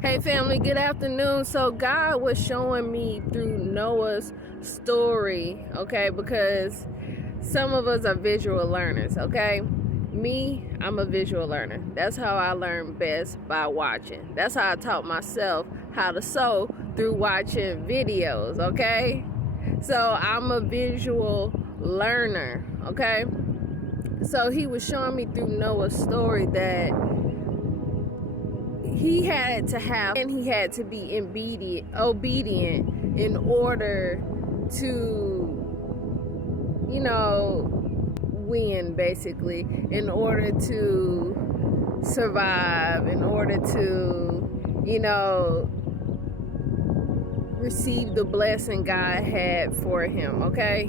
Hey family, good afternoon. So God was showing me through Noah's story, okay, because some of us are visual learners, okay? Me, I'm a visual learner. That's how I learn best, by watching. That's how I taught myself how to sew, through watching videos, okay? So I'm a visual learner, okay? So he was showing me through Noah's story that he had to be obedient in order to, win, basically, in order to survive, in order to, receive the blessing God had for him, okay?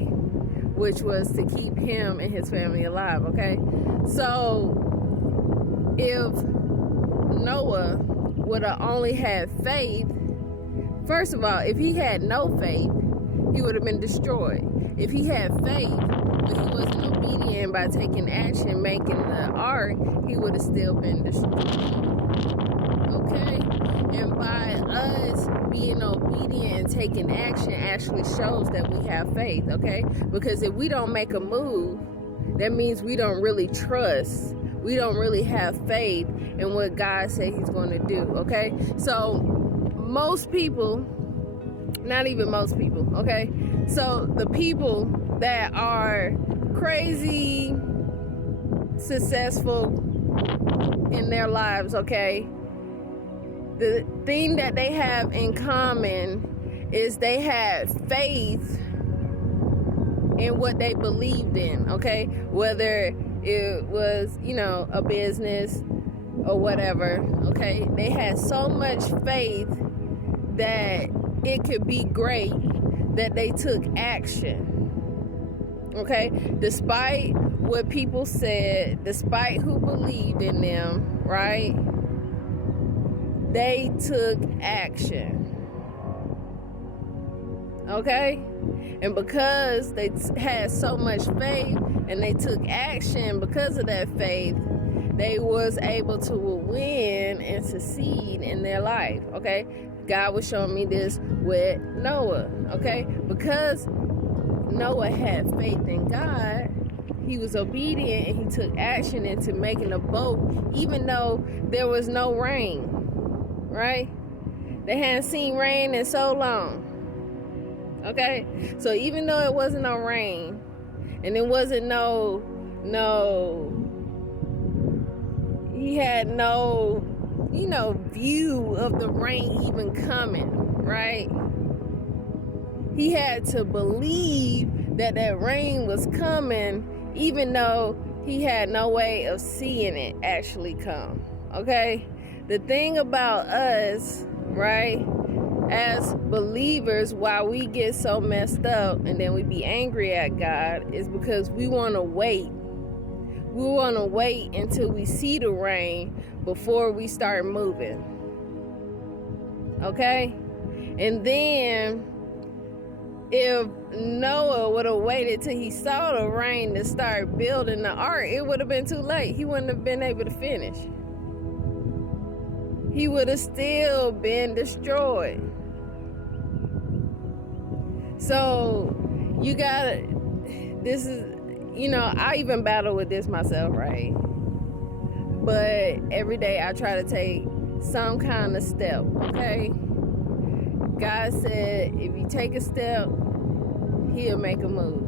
Which was to keep him and his family alive, okay? So if Noah would have only had faith, first of all, if he had no faith, he would have been destroyed. If he had faith, but he wasn't obedient by taking action, making the ark, he would have still been destroyed. Okay? And by us being obedient and taking action actually shows that we have faith, okay? Because if we don't make a move, that means we don't really trust. We don't really have faith in what God said he's going to do, okay? So most people, not even most people, okay? So the people that are crazy successful in their lives, okay? The thing that they have in common is they had faith in what they believed in, okay? Whether it was, a business or whatever, okay? They had so much faith that it could be great that they took action, okay? Despite what people said, despite who believed in them, right? They took action, okay? And because they had so much faith and they took action because of that faith, they was able to win and succeed in their life, okay? God was showing me this with Noah, okay? Because Noah had faith in God, he was obedient and he took action into making a boat, even though there was no rain, right? They hadn't seen rain in so long, okay? So even though it wasn't no rain, and it wasn't he had no, view of the rain even coming, right? He had to believe that rain was coming, even though he had no way of seeing it actually come, okay? The thing about us, right, as believers, why we get so messed up and then we be angry at God is because we want to wait. We want to wait until we see the rain before we start moving. Okay? And then if Noah would have waited till he saw the rain to start building the ark, it would have been too late. He wouldn't have been able to finish. He would have still been destroyed. So you gotta, this is, I even battle with this myself, right? But every day I try to take some kind of step, okay? God said if you take a step, he'll make a move.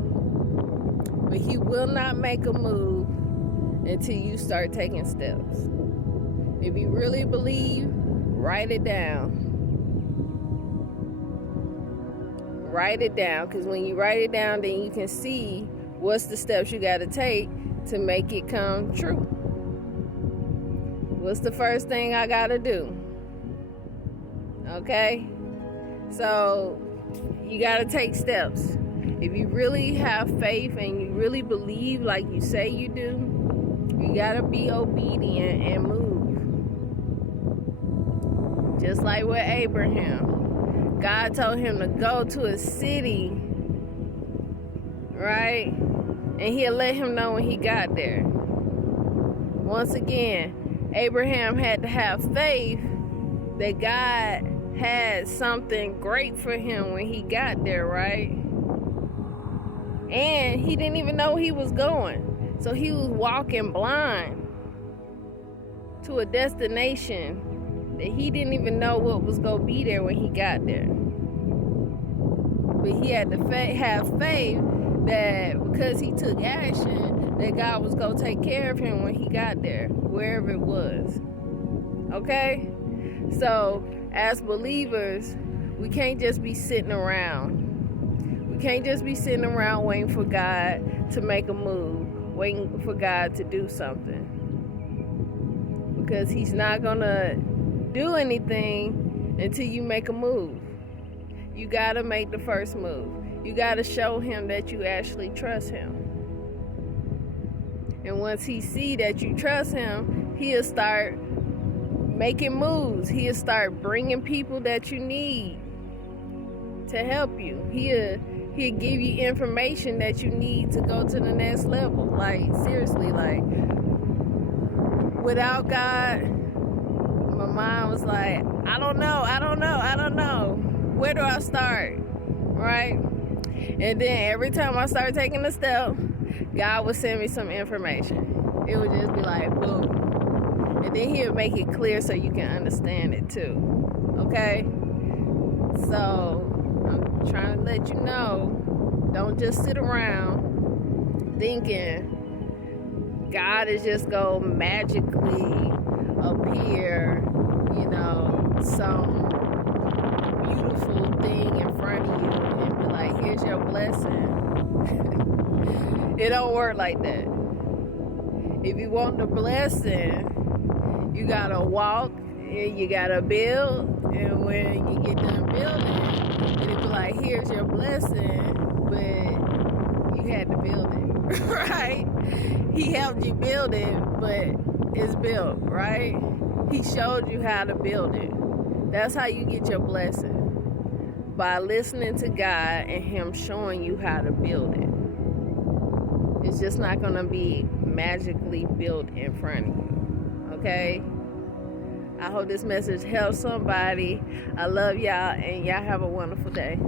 But he will not make a move until you start taking steps. If you really believe, write it down. Write it down, because when you write it down, then you can see what's the steps you got to take to make it come true. What's the first thing I got to do? Okay? So, you got to take steps. If you really have faith and you really believe like you say you do, you got to be obedient and move. Just like with Abraham. God told him to go to a city, right? And he'll let him know when he got there. Once again, Abraham had to have faith that God had something great for him when he got there, right? And he didn't even know he was going. So he was walking blind to a destination that he didn't even know what was going to be there when he got there. But he had to have faith that because he took action, that God was going to take care of him when he got there, wherever it was. Okay? So, as believers, we can't just be sitting around. We can't just be sitting around waiting for God to make a move, waiting for God to do something. Because he's not going to do anything until you make a move. You got to make the first move. You got to show him that you actually trust him. And once he see that you trust him, he'll start making moves. He'll start bringing people that you need to help you. He'll give you information that you need to go to the next level. Like, seriously, like, without God, my mind was like, I don't know. Where do I start? Right? And then every time I started taking a step, God would send me some information. It would just be like, boom. And then he'll make it clear so you can understand it too. Okay? So, I'm trying to let you know, don't just sit around thinking God is just going to magically appear, some beautiful thing in front of you and be like, here's your blessing. It don't work like that. If you want the blessing, you gotta walk and you gotta build, and when you get done building, it'll be like, here's your blessing, but you had to build it. Right? He helped you build it, but it's built, right? He showed you how to build it. That's how you get your blessing. By listening to God and him showing you how to build it. It's just not going to be magically built in front of you. Okay? I hope this message helps somebody. I love y'all, and y'all have a wonderful day.